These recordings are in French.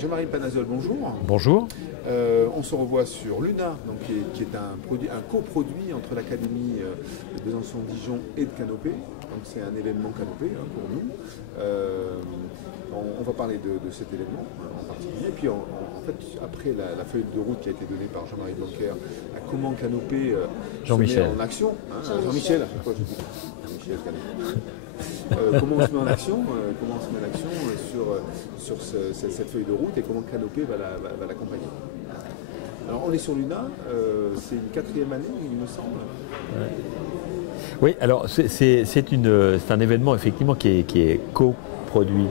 Jean-Marie Panazol, bonjour. Bonjour. On se revoit sur Luna, donc, qui est un coproduit entre l'Académie de Besançon-Dijon et de Canopé. Donc c'est un événement Canopé pour nous. On va parler de cet événement en particulier. Et puis en fait, après la feuille de route qui a été donnée par Jean-Marie Blanquer à comment Canopé se met en action. Jean-Michel. Comment on se met en action, sur cette feuille de route et comment Canopé va l'accompagner. Alors on est sur Luna, c'est une 4e année il me semble. Ouais. Oui, alors c'est un événement effectivement qui est coproduit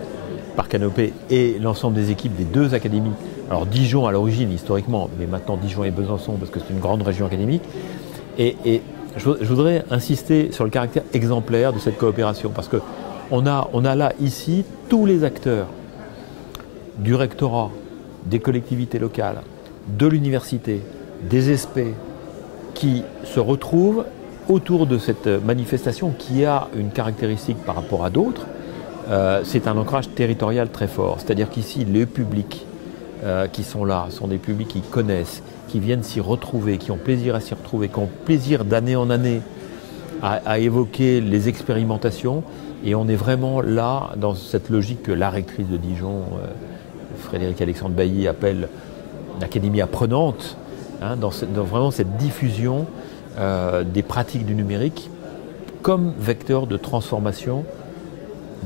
par Canopé et l'ensemble des équipes des 2 académies. Alors Dijon à l'origine historiquement, mais maintenant Dijon et Besançon parce que c'est une grande région académique. Et je voudrais insister sur le caractère exemplaire de cette coopération parce qu'on a là ici tous les acteurs du rectorat, des collectivités locales, de l'université, des SP qui se retrouvent autour de cette manifestation qui a une caractéristique par rapport à d'autres. C'est un ancrage territorial très fort, c'est-à-dire qu'ici les publics qui sont là sont des publics qui connaissent, qui viennent s'y retrouver, qui ont plaisir à s'y retrouver, qui ont plaisir d'année en année à évoquer les expérimentations. Et on est vraiment là dans cette logique que la rectrice de Dijon, Frédéric Alexandre Bailly, appelle l'académie apprenante, dans vraiment cette diffusion des pratiques du numérique comme vecteur de transformation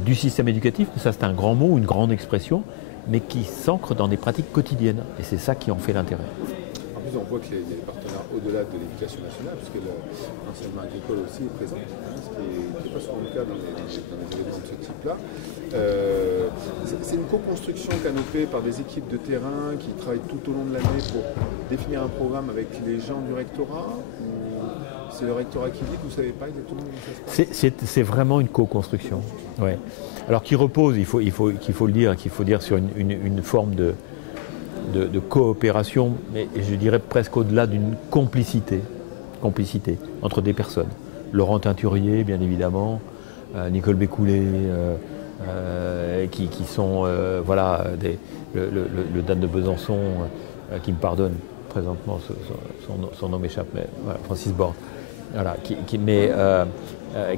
du système éducatif. Ça c'est un grand mot, une grande expression, mais qui s'ancre dans des pratiques quotidiennes. Et c'est ça qui en fait l'intérêt. En plus, on voit que les partenaires au-delà de l'éducation nationale, puisque l'enseignement agricole aussi est présent, ce qui n'est pas souvent le cas dans les événements de ce type-là. C'est une co-construction Canopé par des équipes de terrain qui travaillent tout au long de l'année pour définir un programme avec les gens du rectorat. C'est le rectorat qui dit, vous ne savez pas exactement comment ça se passe? C'est vraiment une co-construction. Ouais. Alors qui repose, il faut le dire, sur une forme de coopération, mais je dirais presque au-delà d'une complicité entre des personnes. Laurent Teinturier, bien évidemment, Nicole Bécoulet, qui sont le DAN de Besançon, qui me pardonne présentement, son nom m'échappe, mais voilà, Francis Borde. Voilà,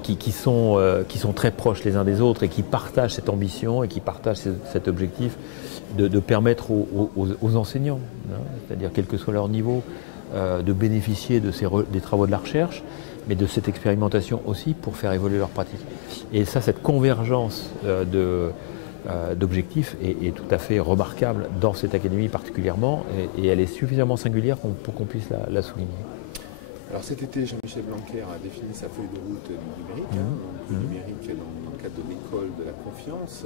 qui sont très proches les uns des autres et qui partagent cette ambition et qui partagent cet objectif de permettre aux enseignants, c'est-à-dire quel que soit leur niveau, de bénéficier des travaux de la recherche, mais de cette expérimentation aussi pour faire évoluer leurs pratiques. Et ça, cette convergence d'objectifs est tout à fait remarquable dans cette académie particulièrement, et elle est suffisamment singulière pour qu'on puisse la souligner. Alors cet été, Jean-Michel Blanquer a défini sa feuille de route du numérique, le numérique dans le cadre de l'école de la confiance.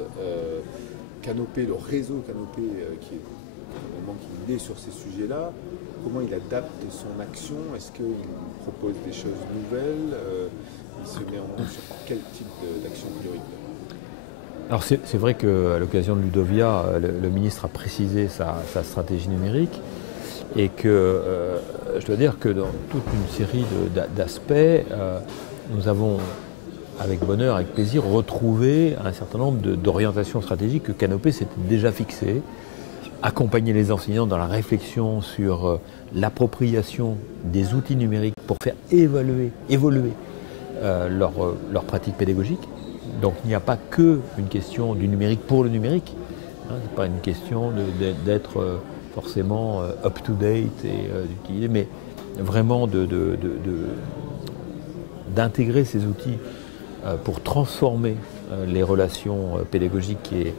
Canopé, le réseau Canopé qui est sur ces sujets-là, comment il adapte son action? Est-ce qu'il propose des choses nouvelles? Il se met en route sur quel type d'action prioritaire? Alors c'est vrai qu'à l'occasion de Ludovia, le ministre a précisé sa stratégie numérique. Et que je dois dire que dans toute une série d'aspects, nous avons avec bonheur, avec plaisir, retrouvé un certain nombre d'orientations stratégiques que Canopé s'était déjà fixées, accompagner les enseignants dans la réflexion sur l'appropriation des outils numériques pour faire évoluer leur pratique pédagogique. Donc il n'y a pas que une question du numérique pour le numérique, ce n'est pas une question d'être forcément up-to-date et d'utiliser, mais vraiment d'intégrer ces outils pour transformer les relations pédagogiques et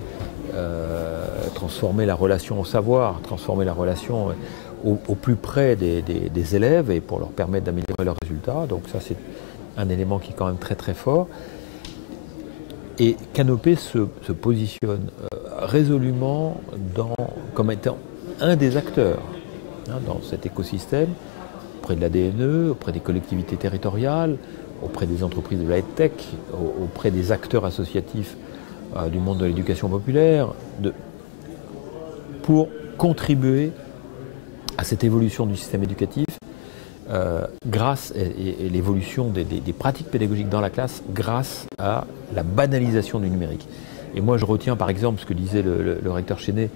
transformer la relation au savoir, transformer la relation au plus près des élèves et pour leur permettre d'améliorer leurs résultats. Donc ça, c'est un élément qui est quand même très très fort. Et Canopé se positionne résolument comme étant un des acteurs dans cet écosystème, auprès de la DNE, auprès des collectivités territoriales, auprès des entreprises de la tech, auprès des acteurs associatifs du monde de l'éducation populaire, pour contribuer à cette évolution du système éducatif grâce et l'évolution des pratiques pédagogiques dans la classe grâce à la banalisation du numérique. Et moi je retiens par exemple ce que disait le recteur Chenet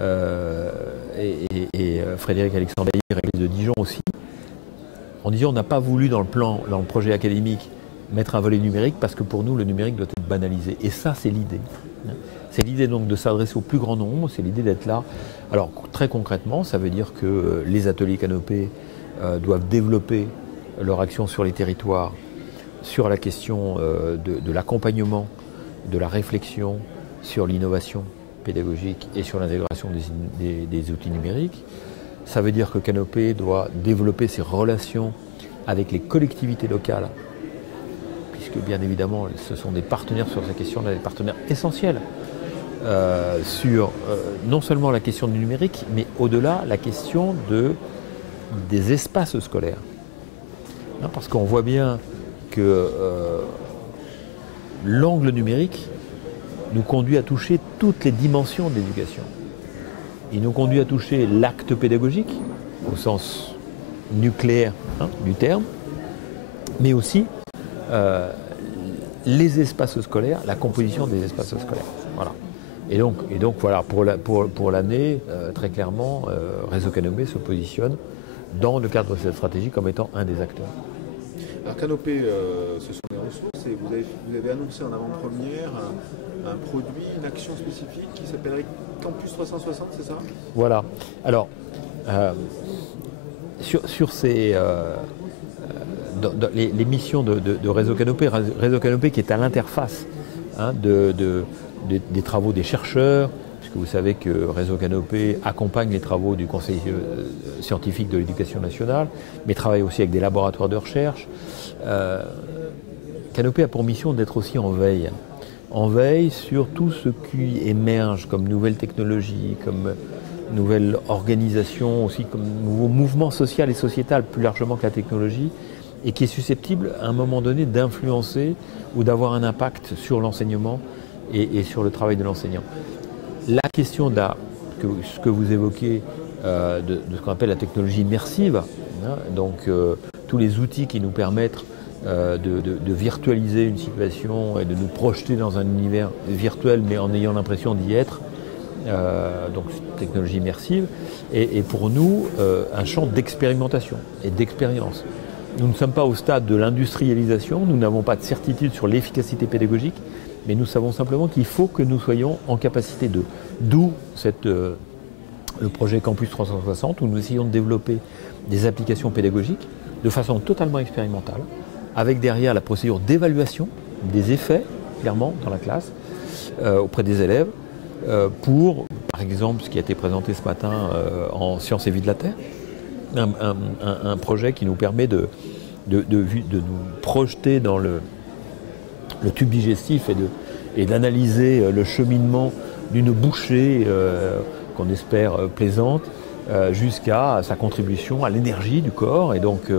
et Frédéric Alexandre de Dijon aussi, en disant on n'a pas voulu dans le projet académique mettre un volet numérique parce que pour nous le numérique doit être banalisé. Et ça c'est l'idée. C'est l'idée donc de s'adresser au plus grand nombre, c'est l'idée d'être là. Alors très concrètement, ça veut dire que les ateliers Canopé doivent développer leur action sur les territoires, sur la question de l'accompagnement, de la réflexion sur l'innovation pédagogique et sur l'intégration des outils numériques. Ça veut dire que Canopé doit développer ses relations avec les collectivités locales, puisque bien évidemment ce sont des partenaires sur ces questions-là, des partenaires essentiels sur non seulement la question du numérique, mais au-delà la question des espaces scolaires. Non, parce qu'on voit bien que l'angle numérique nous conduit à toucher toutes les dimensions de l'éducation. Il nous conduit à toucher l'acte pédagogique, au sens nucléaire du terme, mais aussi les espaces scolaires, la composition des espaces scolaires. Voilà. Et donc voilà, pour l'année, très clairement, Réseau Canopé se positionne dans le cadre de cette stratégie comme étant un des acteurs. Alors Canopé, ce sont des ressources et vous avez annoncé en avant-première un produit, une action spécifique qui s'appellerait Campus 360, c'est ça? Voilà. Alors, sur ces... dans les missions de Réseau Canopé qui est à l'interface des travaux des chercheurs, puisque vous savez que Réseau Canopé accompagne les travaux du Conseil scientifique de l'éducation nationale, mais travaille aussi avec des laboratoires de recherche. Canopé a pour mission d'être aussi en veille sur tout ce qui émerge comme nouvelles technologies, comme nouvelle organisation, aussi comme nouveau mouvement social et sociétal plus largement que la technologie, et qui est susceptible à un moment donné d'influencer ou d'avoir un impact sur l'enseignement et sur le travail de l'enseignant. La question ce que vous évoquez de ce qu'on appelle la technologie immersive, donc tous les outils qui nous permettent de virtualiser une situation et de nous projeter dans un univers virtuel mais en ayant l'impression d'y être, donc technologie immersive, et pour nous un champ d'expérimentation et d'expérience. Nous ne sommes pas au stade de l'industrialisation, nous n'avons pas de certitude sur l'efficacité pédagogique, mais nous savons simplement qu'il faut que nous soyons en capacité de. D'où le projet Campus 360, où nous essayons de développer des applications pédagogiques de façon totalement expérimentale, avec derrière la procédure d'évaluation des effets, clairement, dans la classe, auprès des élèves, pour, par exemple, ce qui a été présenté ce matin en Sciences et Vie de la Terre, un projet qui nous permet de nous projeter dans le tube digestif et d'analyser le cheminement d'une bouchée qu'on espère plaisante jusqu'à sa contribution à l'énergie du corps. Et donc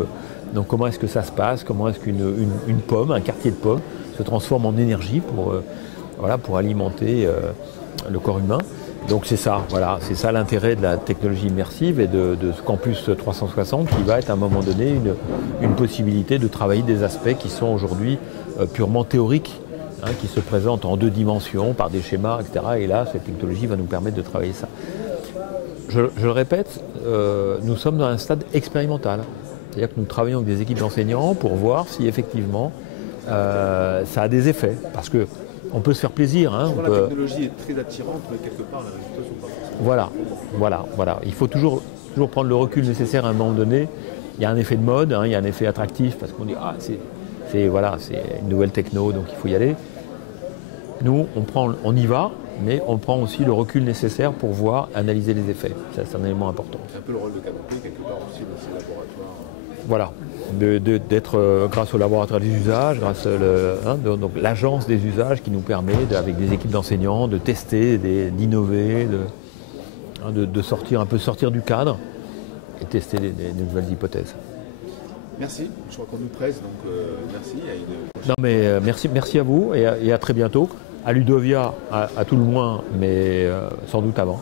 comment est-ce que ça se passe, comment est-ce qu'une pomme, un quartier de pomme se transforme en énergie pour alimenter le corps humain. Donc c'est ça, voilà, c'est ça l'intérêt de la technologie immersive et de ce Campus 360 qui va être à un moment donné une possibilité de travailler des aspects qui sont aujourd'hui purement théoriques, qui se présentent en 2 dimensions par des schémas, etc. Et là, cette technologie va nous permettre de travailler ça. Je le répète, nous sommes dans un stade expérimental. C'est-à-dire que nous travaillons avec des équipes d'enseignants pour voir si effectivement ça a des effets. Parce que on peut se faire plaisir. La technologie est très attirante, mais quelque part, les résultats sont pas forcément. Voilà. Il faut toujours prendre le recul nécessaire à un moment donné. Il y a un effet de mode, il y a un effet attractif, parce qu'on dit c'est une nouvelle techno, donc il faut y aller. Nous, on y va, mais on prend aussi le recul nécessaire pour voir, analyser les effets. Ça, c'est un élément important. C'est un peu le rôle de Canopé, quelque part aussi, dans ces laboratoires. Voilà, d'être grâce au laboratoire des usages, grâce donc l'agence des usages qui nous permet, avec des équipes d'enseignants, de tester, d'innover, de sortir du cadre et tester des nouvelles hypothèses. Merci, je crois qu'on nous presse, donc merci. Non mais merci à vous et à très bientôt. À Ludovia, à tout le moins, mais sans doute avant.